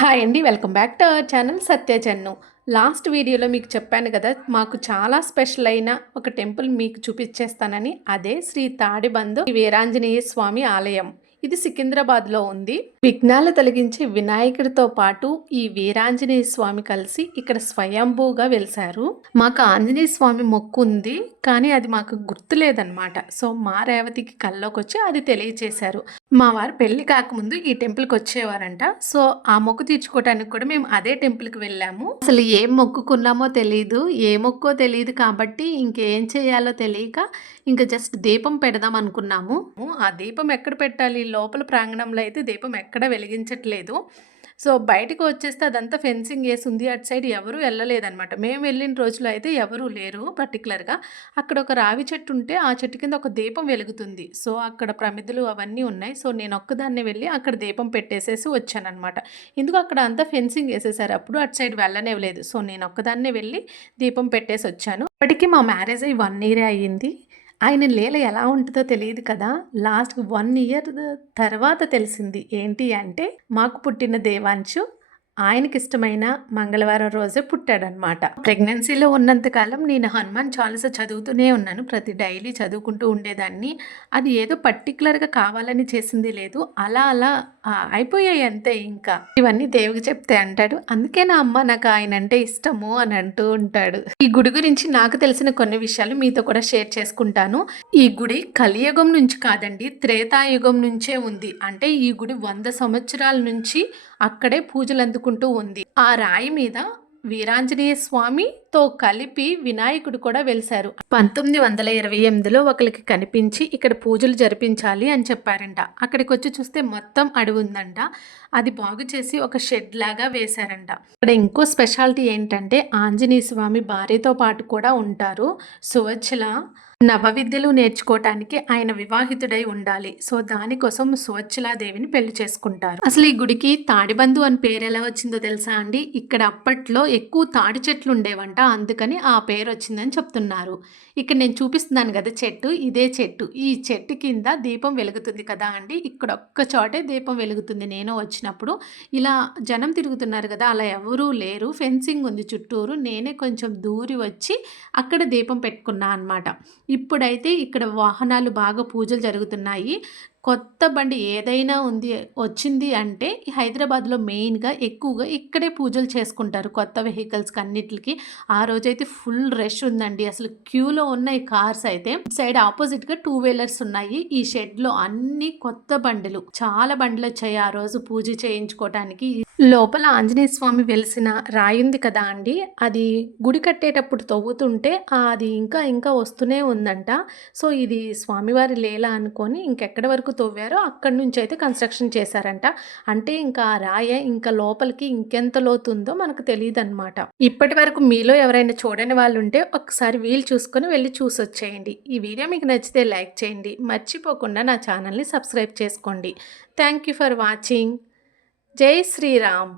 Hi అండి. Welcome back to our channel Satya చన్ను. Last వీడియోలో మీకు చెప్పాను కదా! మాకు చాలా స్పెషల్ అయిన ఒక టెంపుల్ మీకు చూపిచ్చేస్తానని. అదే శ్రీ తాడిబంధు వీరాంజనేయ స్వామి ఆలయం. ఇది సికింద్రాబాద్‌లో ఉంది. విఘ్నాలు తొలగించే వినాయకుడితో పాటు ఈ వీరాంజనేయ స్వామి కలిసి ఇక్కడ స్వయంభూగా వెలిసారు. మాకు ఆంజనేయ స్వామి మొక్కు ఉంది. కానీ అది మాకు గుర్తులేదనమాట. సో, మా రేవతికి కల్లోకొచ్చి అది తెలియచేశారు. మా వారు పెళ్లి కాకముందు ఈ టెంపుల్‌కి వచ్చేవారంట. సో, ఆ మొక్కు తీర్చుకోవటానికి కూడా మేము అదే టెంపుల్‌కి వెళ్ళాము. అసలు ఏం మొక్కుకున్నామో తెలీదు. ఏ మొక్కో తెలీదు కాబట్టి ఇంకేం చేయాలో తెలియక ఇంక జస్ట్ దీపం పెడదాం అనుకున్నాము. ఆ దీపం ఎక్కడ పెట్టాలి? లోపల ప్రాంగణంలో అయితే దీపం ఎక్కడ వెలిగించట్లేదు. సో, బయటకు వచ్చేస్తే అదంతా ఫెన్సింగ్ ఏసుంది. అటు సైడ్ ఎవరు ఎళ్ళలేదనమాట. మేము వెళ్ళిన రోజులో అయితే ఎవరూ లేరు పర్టిక్యులర్‌గా. అక్కడ ఒక రావి చెట్టు ఉంటే ఆ చెట్టు కింద ఒక దీపం వెలుగుతుంది. సో, అక్కడ ప్రమిదలు అవన్నీ ఉన్నాయి. సో, నేనొక్కదాన్నే వెళ్ళి అక్కడ దీపం పెట్టేసేసి వచ్చాననమాట. ఎందుకు అక్కడ అంతా ఫెన్సింగ్ ఏసేసారు. అప్పుడు అటు సైడ్ వెళ్ళనివ్వలేదు. సో, నేనొక్కదాన్నే వెళ్ళి దీపం పెట్టేసొచ్చాను. ఇప్పటికి మా మ్యారేజ్ అయ్యి 1 ఇయరే అయ్యింది. ఆయన లీల ఎలా ఉంటుందో తెలియదు కదా! లాస్ట్‌కి 1 ఇయర్ తర్వాత తెలిసింది. ఏంటి అంటే, మాకు పుట్టిన దేవాంశు ఆయనకిష్టమైన మంగళవారం రోజే పుట్టాడనమాట. ప్రెగ్నెన్సీలో ఉన్నంత కాలం నేను హనుమాన్ చాలీసా చదువుతూనే ఉన్నాను. డైలీ చదువుకుంటూ ఉండేదాన్ని. అది ఏదో పర్టిక్యులర్‌గా కావాలని చేసింది లేదు. అలా అలా అయిపోయాయి అంతే ఇంకా. ఇవన్నీ దేవుడికి చెప్తే అంటాడు, "అందుకేనా అమ్మ నాకు ఆయనంటే ఇష్టము" అని అంటూ ఉంటాడు. ఈ గుడి గురించి నాకు తెలిసిన కొన్ని విషయాలు మీతో కూడా షేర్ చేసుకుంటాను. ఈ గుడి కలియుగం నుంచి కాదండి, త్రేతాయుగం నుంచే ఉంది. అంటే ఈ గుడి 100 సంవత్సరాల నుంచి అక్కడే పూజలు అందుకుంటూ ఉంది. ఆ రాయి మీద వీరాంజనేయ స్వామితో కలిపి వినాయకుడు కూడా వెలిశారు. 1928లో ఒకరికి కనిపించి ఇక్కడ పూజలు జరిపించాలి అని చెప్పారంట. అక్కడికి వచ్చి చూస్తే మొత్తం అడవి ఉందంట. అది బాగు చేసి ఒక షెడ్ లాగా వేశారంట. ఇక్కడ ఇంకో స్పెషాలిటీ ఏంటంటే ఆంజనేయ స్వామి భార్యతో పాటు కూడా ఉంటారు. సువచ్చల నవవిద్యలు నేర్చుకోవటానికి ఆయన వివాహితుడై ఉండాలి. సో, దానికోసం సువచ్చలాదేవిని పెళ్లి చేసుకుంటారు. అసలు ఈ గుడికి తాడిబంధు అని పేరు ఎలా వచ్చిందో తెలుసా అండి? ఇక్కడ అప్పట్లో ఎక్కువ తాడి చెట్లు ఉండేవంట. అందుకని ఆ పేరు వచ్చిందని చెప్తున్నారు. ఇక్కడ నేను చూపిస్తున్నాను కదా చెట్టు, ఇదే చెట్టు. ఈ చెట్టు కింద దీపం వెలుగుతుంది కదా అండి. ఇక్కడ ఒక్క చోటే దీపం వెలుగుతుంది. నేను వచ్చినప్పుడు ఇలా జనం తిరుగుతున్నారు కదా, అలా ఎవరూ లేరు. ఫెన్సింగ్ ఉంది చుట్టూరు. నేనే కొంచెం దూరి వచ్చి అక్కడ దీపం పెట్టుకున్నా అనమాట. ఇప్పుడైతే ఇక్కడ వాహనాలు బాగా పూజలు జరుగుతున్నాయి. కొత్త బండి ఏదైనా వచ్చింది అంటే హైదరాబాద్‌లో మెయిన్‌గా ఎక్కువగా ఇక్కడే పూజలు చేసుకుంటారు. కొత్త వెహికల్స్‌కి అన్నిట్లికి. ఆ రోజైతే ఫుల్ రష్ ఉందండి. అసలు క్యూలో ఉన్నాయి కార్స్ అయితే. సైడ్ ఆపోజిట్‌గా 2 వీలర్స్ ఉన్నాయి. ఈ షెడ్‌లో అన్ని కొత్త బండులు. చాలా బండ్లొచ్చాయి ఆ రోజు పూజ చేయించుకోవటానికి. లోపల ఆంజనేయ స్వామి వెలిసిన రాయి ఉంది కదా అండి, అది గుడి కట్టేటప్పుడు తవ్వుతుంటే అది ఇంకా ఇంకా వస్తూనే ఉందంట. సో, ఇది స్వామివారి లీల అనుకోని ఇంకెక్కడి వరకు తవ్వారో అక్కడి నుంచి అయితే కన్‌స్ట్రక్షన్ చేశారంట. అంటే ఇంకా ఆ రాయే ఇంకా లోపలికి ఇంకెంత లోతుందో మనకు తెలీదనమాట. ఇప్పటి వరకు మీలో ఎవరైనా చూడని వాళ్ళుంటే ఒకసారి వీలు చూసుకొని వెళ్లి చూసొచ్చేయండి. ఈ వీడియో మీకు నచ్చితే లైక్ చేయండి. మర్చిపోకుండా నా ఛానల్‌ని సబ్స్క్రైబ్ చేసుకోండి. Thank you for watching. జై శ్రీరామ్.